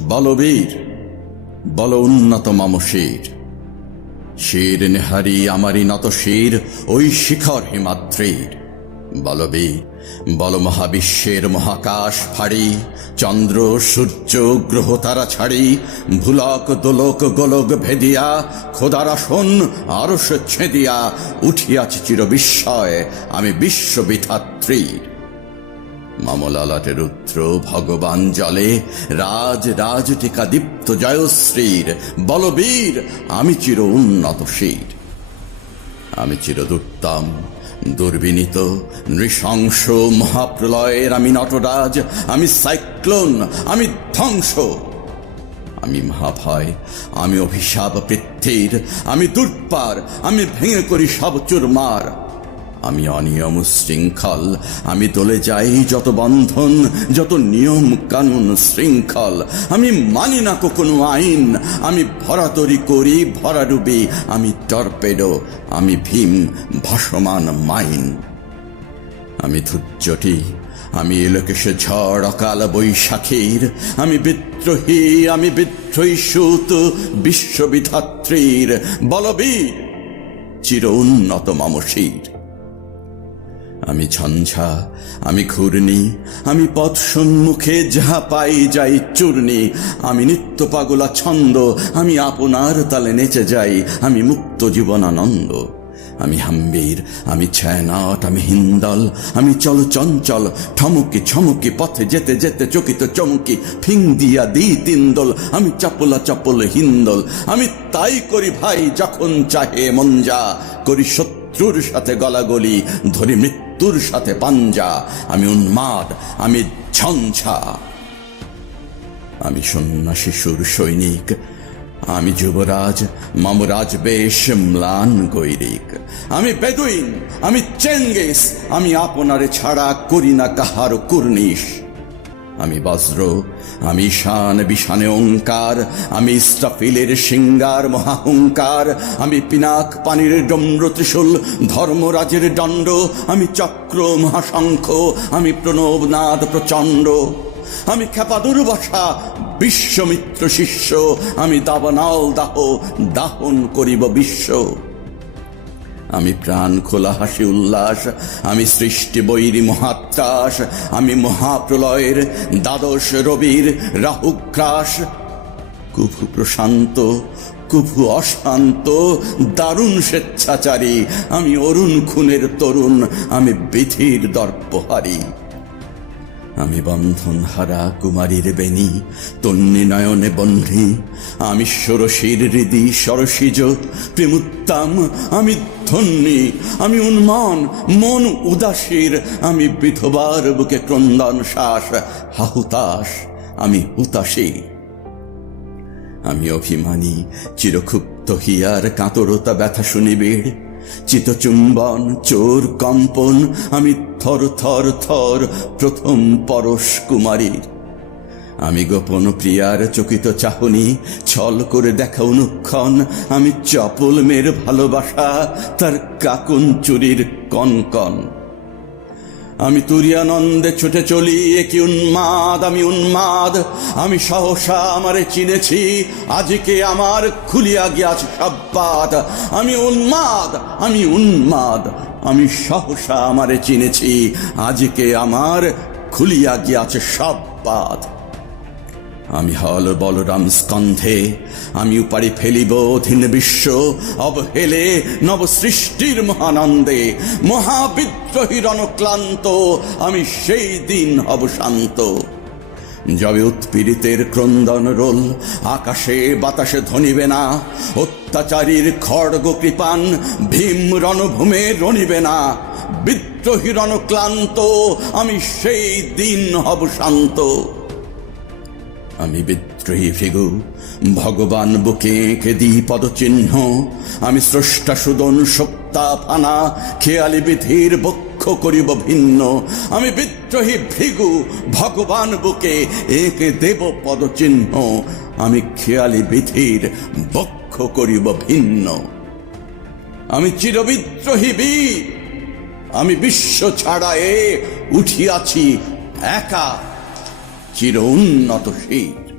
বলবীর, বল উন্নত মামশির। শির নেহারি আমারই নত শির, ওই শিখর হিমাদ্রির। বলবীর, বল মহাবিশ্বের মহাকাশ ফাড়ি, চন্দ্র, সূর্য, গ্রহ তারা ছাড়ি, ভুলক, দোলক, গোলক ভেদিয়া, খোদার আসন আরস ছেদিয়া, উঠিয়াছি চির বিস্ময় আমি বিশ্ববিধাত্রীর। মামলালাটে রুদ্র ভগবান জলে, রাজ রাজ টিকা দীপ্ত জয়শ্রীর, বলবীর, আমি চির উন্নত শির। আমি চিরদুত্তম দুর্বিনীত, নৃশংস মহাপ্রলয়ের আমি নটরাজ, আমি সাইক্লোন, আমি ধ্বংস। আমি মহাভয়, আমি অভিশাপ পৃথ্বীর, আমি দুর্পার, আমি ভেঙে করি সব চুরমার। আমি অনিয়ম শৃঙ্খল, আমি দলে যাই যত বন্ধন, যত নিয়ম কানুন শৃঙ্খল। আমি মানি না কোনো আইন, আমি ভরাতরি করি ভরাডুবি আমি টর্পেডো, আমি ভীম, ভাসমান মাইন। আমি ধৈর্যটি আমি এলোকেশে ঝড়, অকাল বৈশাখীর। আমি বিদ্রোহী আমি বিদ্রোহী সুত, বিশ্ববিধাত্রীর। বলবীর চির উন্নত মামশীর আমি ঝঞ্ঝা, আমি ঘূর্ণি, আমি পথ সম্মুখে যাহা পাই যাই চূর্ণি, আমি নিত্য পাগলা ছন্দ, আমি আপনার তালে নেচে যাই, আমি মুক্ত জীবনানন্দ। আমি হাম্বির, আমি ছায়ানট, আমি হিন্দল, আমি চল চঞ্চল, ঠমকি ছমকি পথে যেতে যেতে চকিত চমকি ফিং দিয়া দি তিন্দল, আমি চাপলা চাপল হিন্দল, আমি তাই করি ভাই যখন চাহে মঞ্জা, করি শত্রুর সাথে গলাগলি, ধরি মৃত্যুর সাথে পাঞ্জা, আমি উন্মাদ, আমি ঝঞ্ঝা। আমি সন্ন্যাসী সুর সৈনিক, আমি যুবরাজ, মামরাজ বেশ ম্লান গৈরিক। আমি বেদুইন, আমি চেঙ্গিস, আমি আপনারে ছাড়া করি না কাহার কুর্নিশ। আমি বজ্র, আমি শান বিশানে ওঙ্কার আমি ইস্রাফিলের সিঙ্গার মহাহংকার আমি পিনাক পানির ডম্র ত্রিশূল, ধর্মরাজের দণ্ড, আমি চক্র মহাশঙ্খ, আমি প্রণবনাদ প্রচণ্ড, আমি খেপা দুর্বাসা, বিশ্বমিত্র শিষ্য, আমি দাবানাল দাহ, দাহন করিব বিশ্ব। আমি প্রাণ খোলা হাসি উল্লাস, আমি সৃষ্টি বৈরী মহাত্রাস, আমি মহাপ্রলয়ের দ্বাদশ রবির রাহুক্রাস কুফু প্রশান্ত কুফু অশান্ত, দারুণ স্বেচ্ছাচারী, আমি অরুণ খুনের তরুণ, আমি বিধির দর্পহারী। আমি বন্ধন হারা কুমারীর বেণী, তন্নি নয়নে বহ্নি আমি ষোড়শীর হৃদি সরসিজ প্রেমুত্তাম আমি ধন্যী। আমি উন্মান, মন উদাসীর। আমি বিধবার বুকে ক্রন্দন শ্বাস হাহুতাস আমি হুতাশী আমি অভিমানী, চিরক্ষুব্ধ হিয়ার কাতরতা ব্যথা শুনিবিড় চিতচুম্বন চোর কম্পন, আমি থর থর থর প্রথম পরশ কুমারীর। আমি গোপন প্রিয়ার চকিত চাহনি, ছল করে দেখা অনুক্ষণ, আমি চপল মেয়ের ভালোবাসা, তার কাকুন চুরির কনকন। আমি তুরিয়ানন্দে ছুটে চলি একি উন্মাদ, আমি উন্মাদ। আমি সহসা আমারে চিনেছি, আজকে আমার খুলিয়া গিয়াছে সব্বাদ আমি উন্মাদ আমি উন্মাদ, আমি সহসা আমারে চিনেছি, আজকে আমার খুলিয়া গিয়াছে সব্বাদ আমি হল বলরাম স্কন্ধে, আমি উপারে ফেলিব অধীন বিশ্ব, অবহেলে নব সৃষ্টির মহানন্দে মহাবিদ্রোহীর অনক্লান্ত আমি সেই দিন হব শান্ত। যবে উৎপীড়িতের ক্রন্দন রোল, আকাশে বাতাসে ধনিবে না, অত্যাচারীর খড়গ কৃপান ভীম রণভূমে রণিবে না বিদ্রোহীর অনক্লান্ত আমি সেই দিন হব শান্ত। আমি বিদ্রোহী ফিগু ভগবান বুকে এঁকে দিই পদচিহ্ন? আমি স্রষ্টা সুদন সপ্তা ফানা, খেয়ালি বিধির বক্ষ করিব ভিন্ন। আমি বিদ্রোহী ভৃগু, ভগবান বুকে এঁকে দেব পদচিহ্ন। আমি খেয়ালি বিধির বক্ষ করিব ভিন্ন। আমি চিরবিদ্রোহী বীর। আমি বিশ্ব ছাড়া এ উঠিয়াছি একা। চির উন্নত শীত।